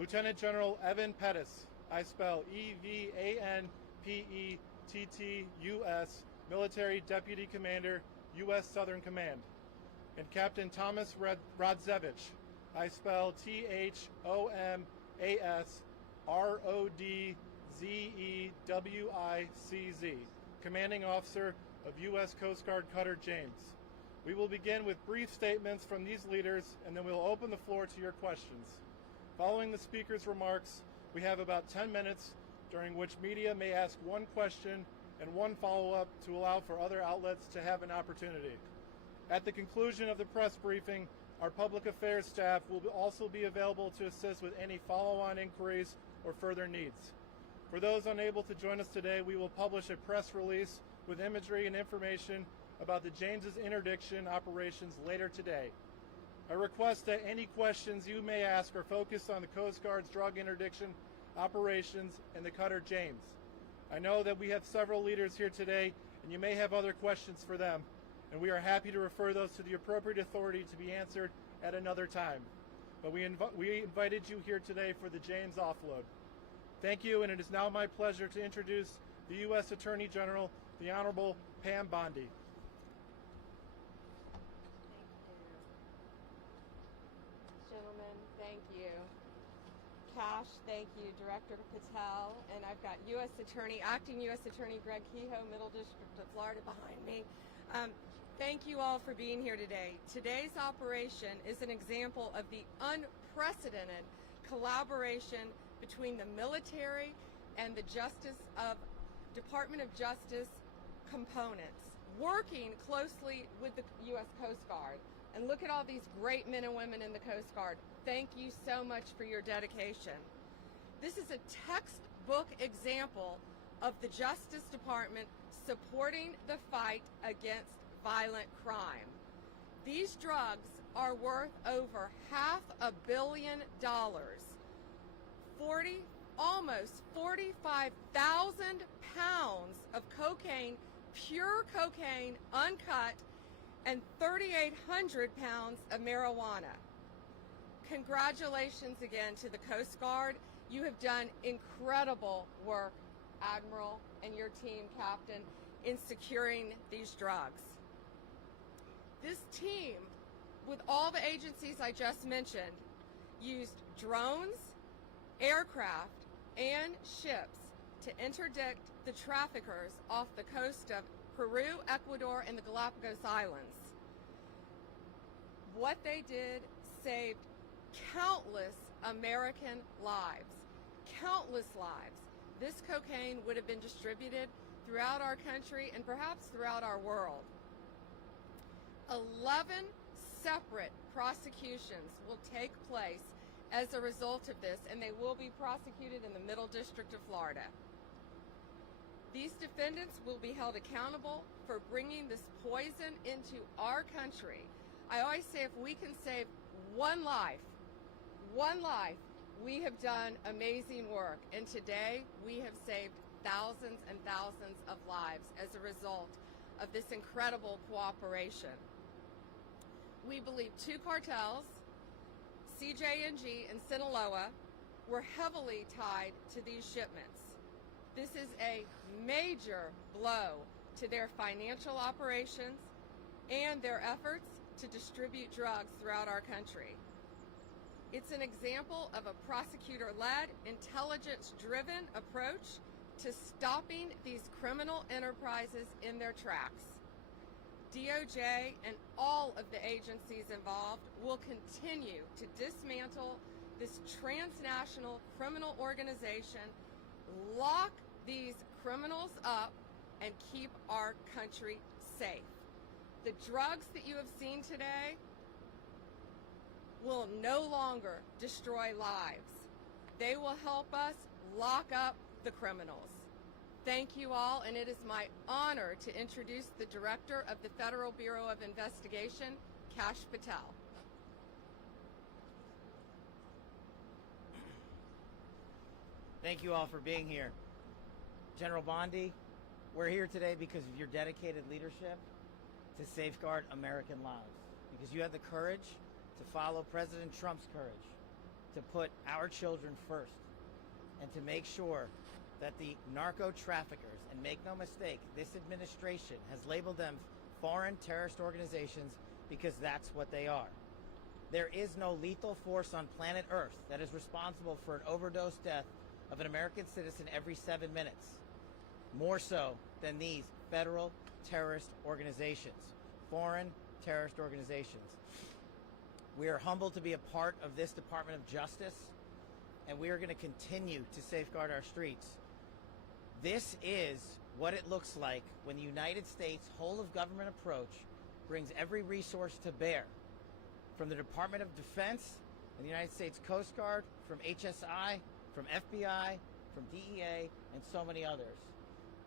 Lieutenant General Evan Pettis, I spell Evanpettus, Military Deputy Commander, U.S. Southern Command. And Captain Thomas Rodzevich, I spell ThomasRodzewicz, Commanding Officer of U.S. Coast Guard Cutter James. We will begin with brief statements from these leaders, and then we'll open the floor to your questions. Following the speakers' remarks, we have about 10 minutes during which media may ask one question and one follow-up to allow for other outlets to have an opportunity. At the conclusion of the press briefing, our public affairs staff will also be available to assist with any follow-on inquiries or further needs. For those unable to join us today, we will publish a press release with imagery and information about the James's interdiction operations later today. I request that any questions you may ask are focused on the Coast Guard's drug interdiction operations and the cutter James. I know that we have several leaders here today, and you may have other questions for them, and we are happy to refer those to the appropriate authority to be answered at another time. But we invited you here today for the James offload. Thank you, and it is now my pleasure to introduce the U.S. Attorney General, the Honorable Pam Bondi. Gentlemen, thank you. Kash, thank you. Director Patel, and I've got Acting U.S. Attorney Greg Kehoe, Middle District of Florida behind me. Thank you all for being here today. Today's operation is an example of the unprecedented collaboration between the military and the Department of Justice components, working closely with the U.S. Coast Guard. And look at all these great men and women in the Coast Guard. Thank you so much for your dedication. This is a textbook example of the Justice Department supporting the fight against violent crime. These drugs are worth over $500 million, almost 45,000 pounds of cocaine, pure cocaine, uncut, and 3,800 pounds of marijuana. Congratulations again to the Coast Guard. You have done incredible work, Admiral, and your team, Captain, in securing these drugs. This team, with all the agencies I just mentioned, used drones, aircraft, and ships to interdict the traffickers off the coast of Peru, Ecuador, and the Galapagos Islands. What they did saved countless American lives. Countless lives. This cocaine would have been distributed throughout our country and perhaps throughout our world. 11 separate prosecutions will take place as a result of this, and they will be prosecuted in the Middle District of Florida. These defendants will be held accountable for bringing this poison into our country. I always say if we can save one life, we have done amazing work. And today we have saved thousands and thousands of lives as a result of this incredible cooperation. We believe two cartels, CJ&G and Sinaloa, were heavily tied to these shipments. This is a major blow to their financial operations and their efforts to distribute drugs throughout our country. It's an example of a prosecutor-led, intelligence-driven approach to stopping these criminal enterprises in their tracks. DOJ and all of the agencies involved will continue to dismantle this transnational criminal organization, lock these criminals up, and keep our country safe. The drugs that you have seen today will no longer destroy lives. They will help us lock up the criminals. Thank you all, and it is my honor to introduce the Director of the Federal Bureau of Investigation, Kash Patel. Thank you all for being here. General Bondi, we're here today because of your dedicated leadership to safeguard American lives, because you had the courage to follow President Trump's courage to put our children first and to make sure that the narco traffickers, and make no mistake, this administration has labeled them foreign terrorist organizations because that's what they are. There is no lethal force on planet Earth that is responsible for an overdose death of an American citizen every 7 minutes, more so than these federal terrorist organizations, foreign terrorist organizations. We are humbled to be a part of this Department of Justice, and we are going to continue to safeguard our streets. This is what it looks like when the United States whole of government approach brings every resource to bear, from the Department of Defense and the United States Coast Guard, from HSI, from FBI, from DEA, and so many others.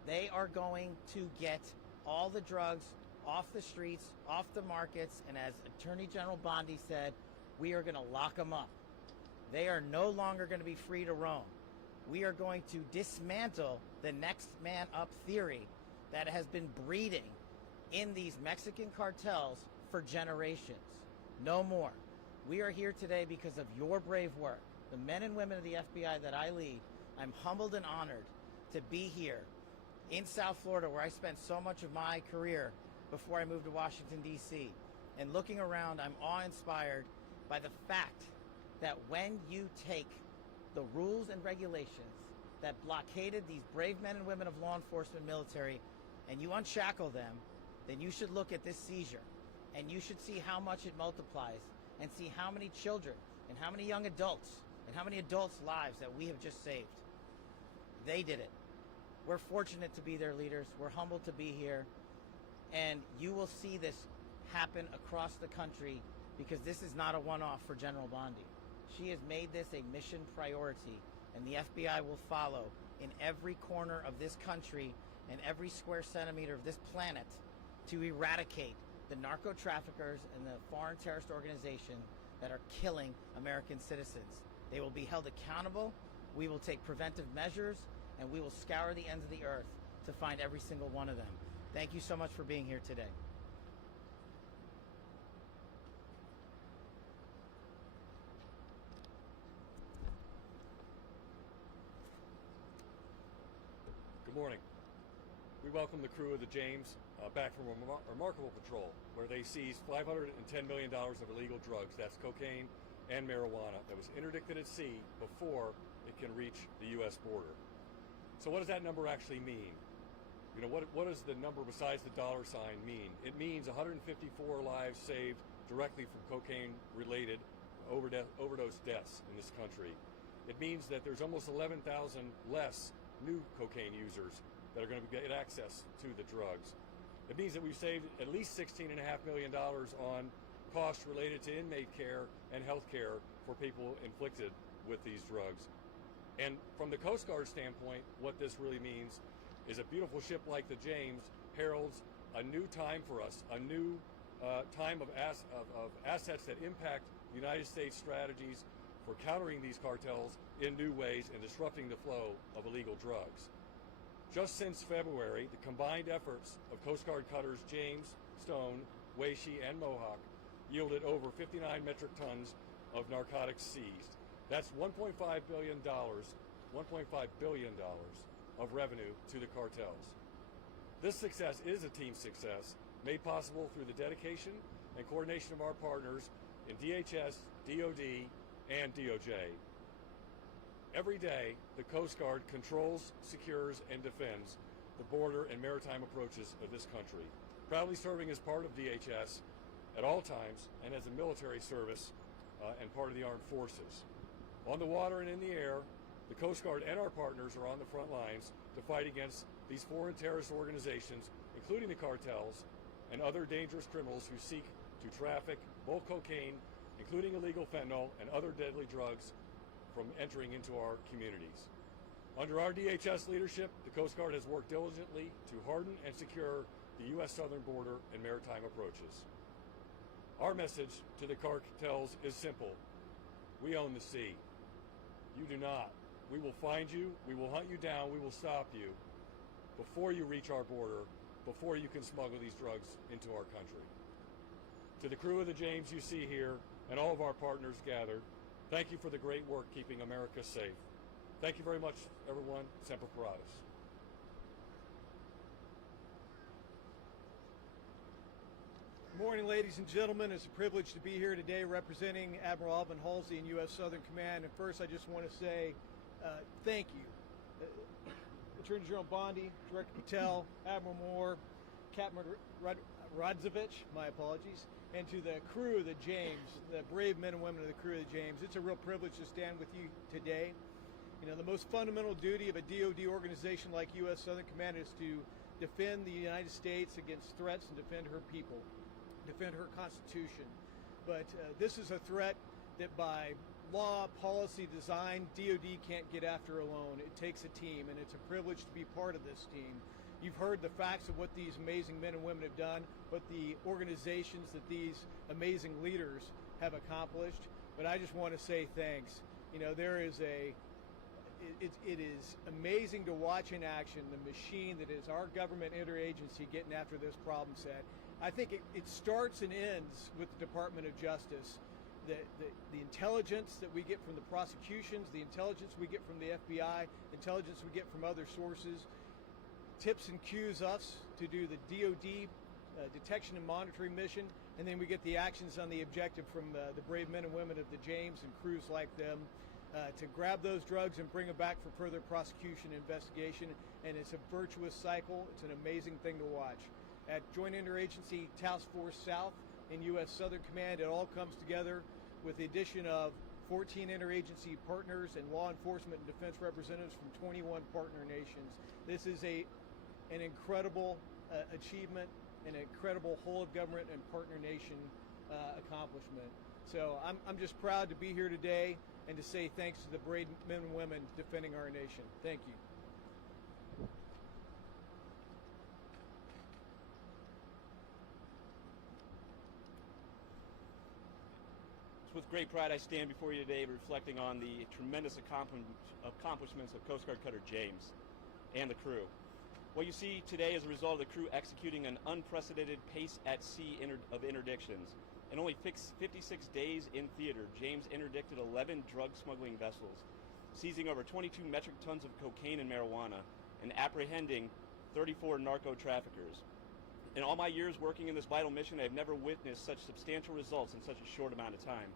They are going to get all the drugs off the streets, off the markets, and as Attorney General Bondi said, we are going to lock them up. They are no longer going to be free to roam. We are going to dismantle the next man up theory that has been breeding in these Mexican cartels for generations. No more. We are here today because of your brave work. The men and women of the FBI that I lead, I'm humbled and honored to be here in South Florida, where I spent so much of my career before I moved to Washington, D.C. And looking around, I'm awe-inspired by the fact that when you take the rules and regulations that blockaded these brave men and women of law enforcement, military, and you unshackle them, then you should look at this seizure, and you should see how much it multiplies, and see how many children and how many young adults and how many adults' lives that we have just saved. They did it. We're fortunate to be their leaders. We're humbled to be here. And you will see this happen across the country, because this is not a one-off for General Bondi. She has made this a mission priority, and the FBI will follow in every corner of this country and every square centimeter of this planet to eradicate the narco traffickers and the foreign terrorist organization that are killing American citizens. They will be held accountable. We will take preventive measures, and we will scour the ends of the earth to find every single one of them. Thank you so much for being here today. Good morning. We welcome the crew of the James back from a remarkable patrol where they seized $510 million of illegal drugs, that's cocaine and marijuana, that was interdicted at sea before it can reach the U.S. border. So what does that number actually mean? You know, what does the number besides the dollar sign mean? It means 154 lives saved directly from cocaine-related overdose deaths in this country. It means that there's almost 11,000 less new cocaine users that are going to get access to the drugs. It means that we've saved at least $16.5 million on costs related to inmate care and health care for people inflicted with these drugs. And from the Coast Guard standpoint, what this really means is a beautiful ship like the James heralds a new time for us, a new time of assets that impact the United States strategies for countering these cartels in new ways and disrupting the flow of illegal drugs. Just since February, the combined efforts of Coast Guard cutters James, Stone, Weishi, and Mohawk yielded over 59 metric tons of narcotics seized. That's $1.5 billion of revenue to the cartels. This success is a team success made possible through the dedication and coordination of our partners in DHS, DOD, and DOJ. Every day, the Coast Guard controls, secures, and defends the border and maritime approaches of this country, proudly serving as part of DHS at all times and as a military service and part of the armed forces. On the water and in the air, the Coast Guard and our partners are on the front lines to fight against these foreign terrorist organizations, including the cartels and other dangerous criminals who seek to traffic bulk cocaine, including illegal fentanyl and other deadly drugs, from entering into our communities. Under our DHS leadership, the Coast Guard has worked diligently to harden and secure the U.S. southern border and maritime approaches. Our message to the cartels is simple. We own the sea. You do not. We will find you, we will hunt you down, we will stop you before you reach our border, before you can smuggle these drugs into our country. To the crew of the James you see here and all of our partners gathered, Thank you for the great work keeping America safe. Thank you very much, everyone. Semper Paratus. Good morning, ladies and gentlemen. It's a privilege to be here today representing Admiral Alvin Halsey in U.S. Southern Command. And first, I just want to say thank you. Attorney General Bondi, Director Patel, Admiral Moore, Captain Rodzovich, my apologies, and to the crew of the James, the brave men and women of the crew of the James. It's a real privilege to stand with you today. You know, the most fundamental duty of a DoD organization like U.S. Southern Command is to defend the United States against threats and defend her people, defend her Constitution. But this is a threat that by law, policy, design, DoD can't get after alone. It takes a team, and it's a privilege to be part of this team. You've heard the facts of what these amazing men and women have done, what the organizations that these amazing leaders have accomplished. But I just want to say thanks. You know, it is amazing to watch in action the machine that is our government interagency getting after this problem set. I think it starts and ends with the Department of Justice. The intelligence that we get from the prosecutions, the intelligence we get from the FBI, intelligence we get from other sources, tips and cues us to do the DoD detection and monitoring mission, and then we get the actions on the objective from the brave men and women of the James and crews like them to grab those drugs and bring them back for further prosecution and investigation. And it's a virtuous cycle. It's an amazing thing to watch. At Joint Interagency Task Force South in U.S. Southern Command, it all comes together with the addition of 14 interagency partners and law enforcement and defense representatives from 21 partner nations. This is an incredible achievement, an incredible whole of government and partner nation accomplishment. So I'm just proud to be here today and to say thanks to the brave men and women defending our nation. Thank you. With great pride, I stand before you today reflecting on the tremendous accomplishments of Coast Guard Cutter James and the crew. What you see today is a result of the crew executing an unprecedented pace at sea of interdictions. In only 56 days in theater, James interdicted 11 drug smuggling vessels, seizing over 22 metric tons of cocaine and marijuana, and apprehending 34 narco traffickers. In all my years working in this vital mission, I have never witnessed such substantial results in such a short amount of time.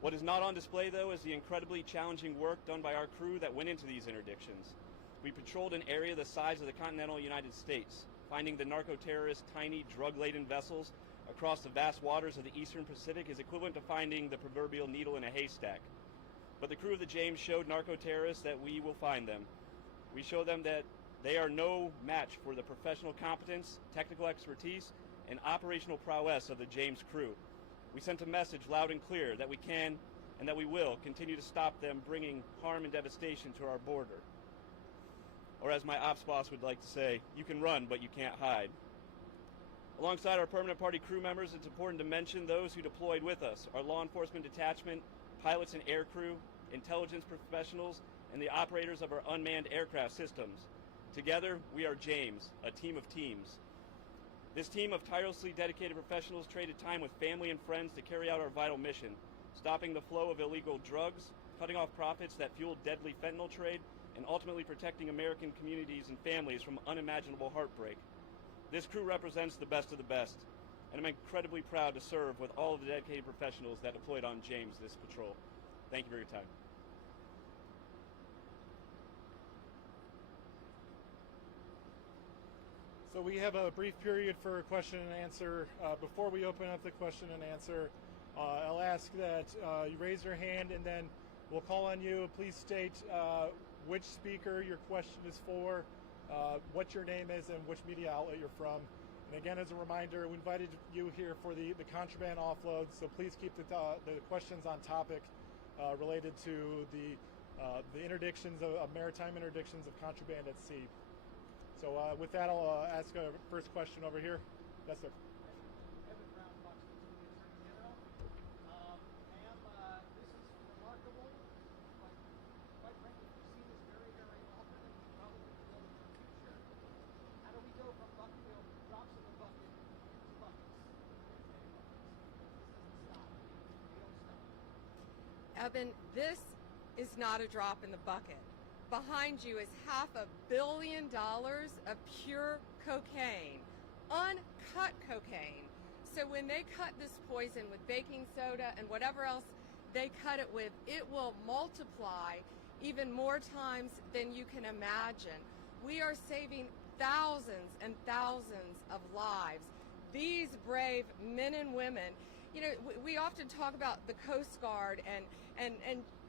What is not on display, though, is the incredibly challenging work done by our crew that went into these interdictions. We patrolled an area the size of the continental United States, finding the narco-terrorists' tiny, drug-laden vessels across the vast waters of the eastern Pacific is equivalent to finding the proverbial needle in a haystack. But the crew of the James showed narco-terrorists that we will find them. We show them that they are no match for the professional competence, technical expertise, and operational prowess of the James crew. We sent a message loud and clear that we can and that we will continue to stop them bringing harm and devastation to our border. Or as my ops boss would like to say, you can run, but you can't hide. Alongside our permanent party crew members, it's important to mention those who deployed with us, our law enforcement detachment, pilots and air crew, intelligence professionals, and the operators of our unmanned aircraft systems. Together, we are James, a team of teams. This team of tirelessly dedicated professionals traded time with family and friends to carry out our vital mission, stopping the flow of illegal drugs, cutting off profits that fueled deadly fentanyl trade, and ultimately protecting American communities and families from unimaginable heartbreak. This crew represents the best of the best, and I'm incredibly proud to serve with all of the dedicated professionals that deployed on James this patrol. Thank you for your time. So we have a brief period for question and answer. Before we open up the question and answer, I'll ask that you raise your hand and then we'll call on you. Please state which speaker your question is for, what your name is, and which media outlet you're from. And again, as a reminder, we invited you here for the contraband offload, so please keep the questions on topic related to the interdictions of maritime interdictions of contraband at sea. So with that, I'll ask a first question over here. Yes, sir. Eben, this is not a drop in the bucket. Behind you is $500 million of pure cocaine, uncut cocaine. So when they cut this poison with baking soda and whatever else they cut it with, it will multiply even more times than you can imagine. We are saving thousands and thousands of lives. These brave men and women, you know, we often talk about the Coast Guard and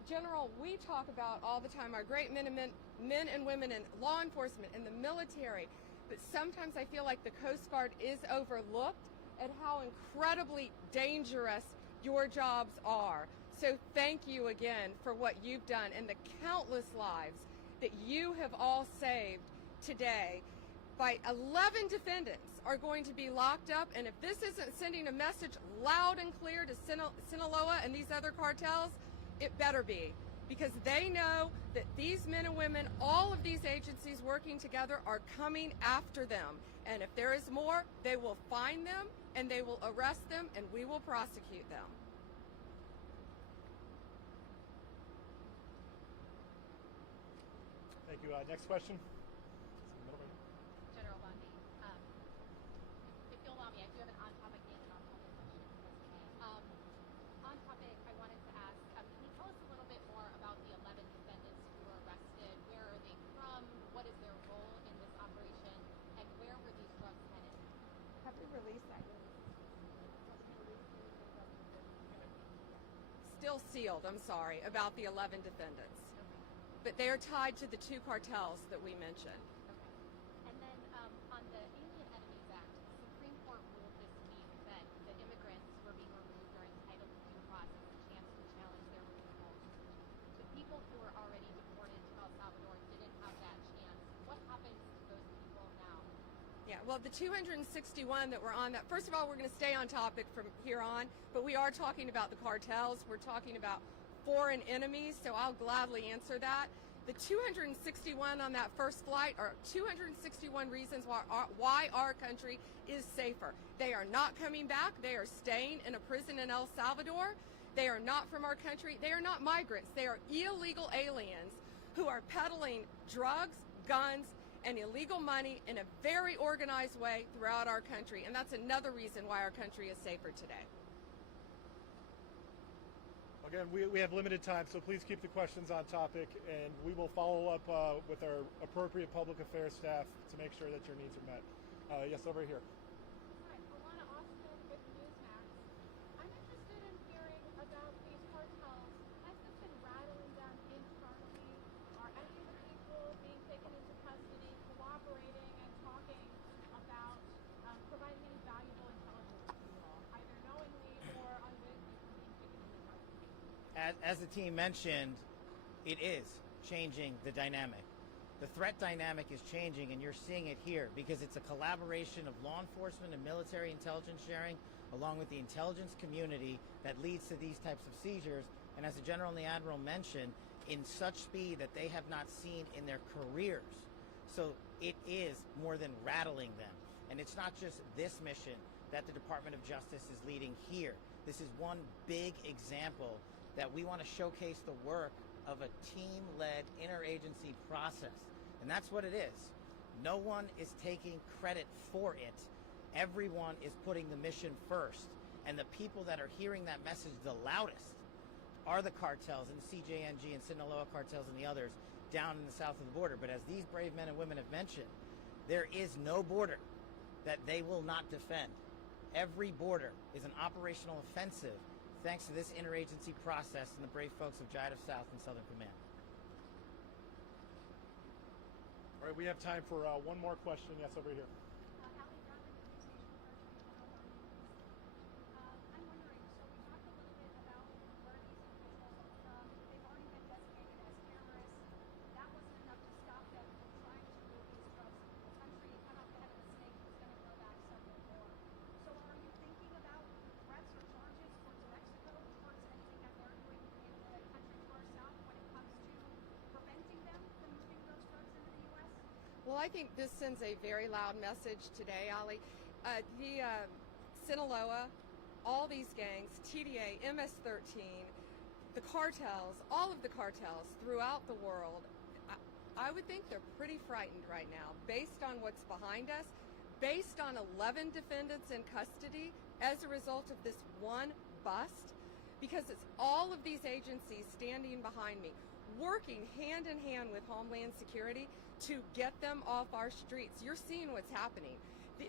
General, we talk about all the time our great men and women in law enforcement and the military, but sometimes I feel like the Coast Guard is overlooked at how incredibly dangerous your jobs are. So thank you again for what you've done and the countless lives that you have all saved today. By 11 defendants are going to be locked up, and if this isn't sending a message loud and clear to Sinaloa and these other cartels, it better be, because they know that these men and women, all of these agencies working together, are coming after them. And if there is more, they will find them and they will arrest them and we will prosecute them. Thank you. Next question. General Bondi. If you'll allow me, I do have an on-topic and an off-topic question. On topic, I wanted to ask, can you tell us a little bit more about the 11 defendants who were arrested? Where are they from? What is their role in this operation? And where were these drugs headed? Have we released that? Still sealed, I'm sorry, about the 11 defendants. But they are tied to the two cartels that we mentioned. Okay. And then on the Alien Enemies Act, the Supreme Court ruled this week that the immigrants were being removed or entitled to due process, a chance to challenge their removal. The people who were already deported to El Salvador didn't have that chance. What happens to those people now? Yeah, well, the 261 that were on that, first of all, we're going to stay on topic from here on, but we are talking about the cartels. We're talking about foreign enemies, so I'll gladly answer that. The 261 on that first flight are 261 reasons why our country is safer. They are not coming back. They are staying in a prison in El Salvador. They are not from our country. They are not migrants. They are illegal aliens who are peddling drugs, guns, and illegal money in a very organized way throughout our country. And that's another reason why our country is safer today. Again, we have limited time, so please keep the questions on topic, and we will follow up with our appropriate public affairs staff to make sure that your needs are met. Yes, over here. Hi, Alana Austin with Newsmax. I'm interested in hearing about these cartels. Has this been rattling them internally? Are any of the people being taken into custody cooperating and talking about providing any valuable intelligence to you all, either knowingly or unwittingly from being taken into custody? As the team mentioned, it is changing the dynamic. The threat dynamic is changing, and you're seeing it here because it's a collaboration of law enforcement and military intelligence sharing along with the intelligence community that leads to these types of seizures, and as the General and the Admiral mentioned, in such speed that they have not seen in their careers. So it is more than rattling them. And it's not just this mission that the Department of Justice is leading here. This is one big example that we want to showcase the work of a team-led interagency process. And that's what it is. No one is taking credit for it. Everyone is putting the mission first. And the people that are hearing that message the loudest are the cartels and CJNG and Sinaloa cartels and the others down in the south of the border. But as these brave men and women have mentioned, there is no border that they will not defend. Every border is an operational offensive thanks to this interagency process and the brave folks of JIDF South and Southern Command. All right, we have time for one more question. Yes, over here. Allie Brown, Communication Department, General Bondi. I'm wondering, so we talked a little bit about where these individuals are from. They've already been designated as terrorists. That wasn't enough to stop them from trying to move these drugs into the country. You come out the head of a snake that's going to grow back several more. So are you thinking about threats or charges towards Mexico, towards anything that they're doing in the country to our south when it comes to preventing them from moving those drugs into the U.S.? Well, I think this sends a very loud message today, Ali. Sinaloa, all these gangs, TDA, MS-13, the cartels, all of the cartels throughout the world, I would think they're pretty frightened right now based on what's behind us, based on 11 defendants in custody as a result of this one bust, because it's all of these agencies standing behind me, working hand in hand with Homeland Security to get them off our streets. You're seeing what's happening.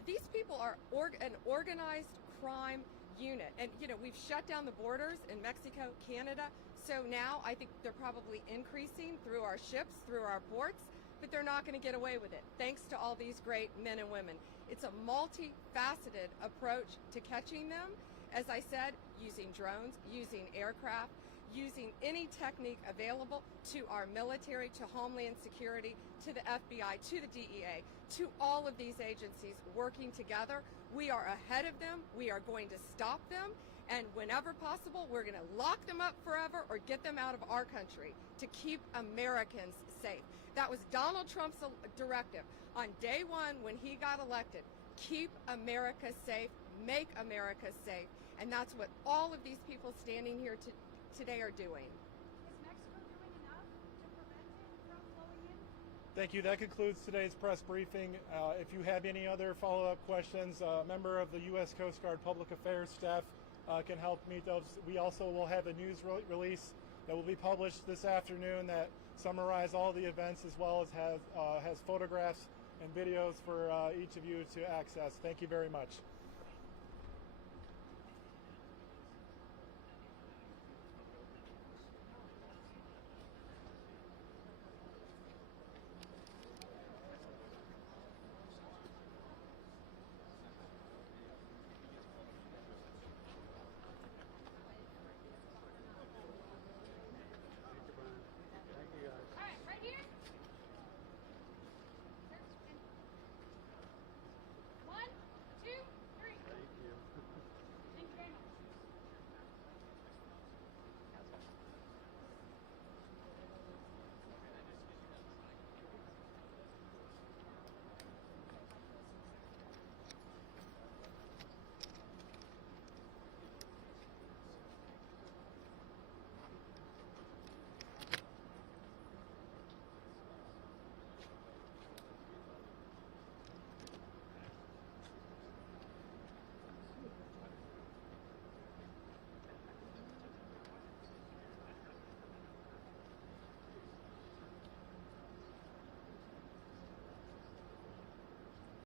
These people are an organized crime unit. And, you know, we've shut down the borders in Mexico, Canada. So now I think they're probably increasing through our ships, through our ports, but they're not going to get away with it, thanks to all these great men and women. It's a multifaceted approach to catching them. As I said, using drones, using aircraft, using any technique available to our military, to Homeland Security, to the FBI, to the DEA, to all of these agencies working together. We are ahead of them. We are going to stop them. And whenever possible, we're going to lock them up forever or get them out of our country to keep Americans safe. That was Donald Trump's directive on day one when he got elected. Keep America safe, make America safe. And that's what all of these people standing here today are doing. Is Mexico doing enough to prevent it from flowing in? Thank you. That concludes today's press briefing. If you have any other follow-up questions, a member of the U.S. Coast Guard Public Affairs staff can help meet those. We also will have a news release that will be published this afternoon that summarize all the events, as well as has photographs and videos for each of you to access. Thank you very much.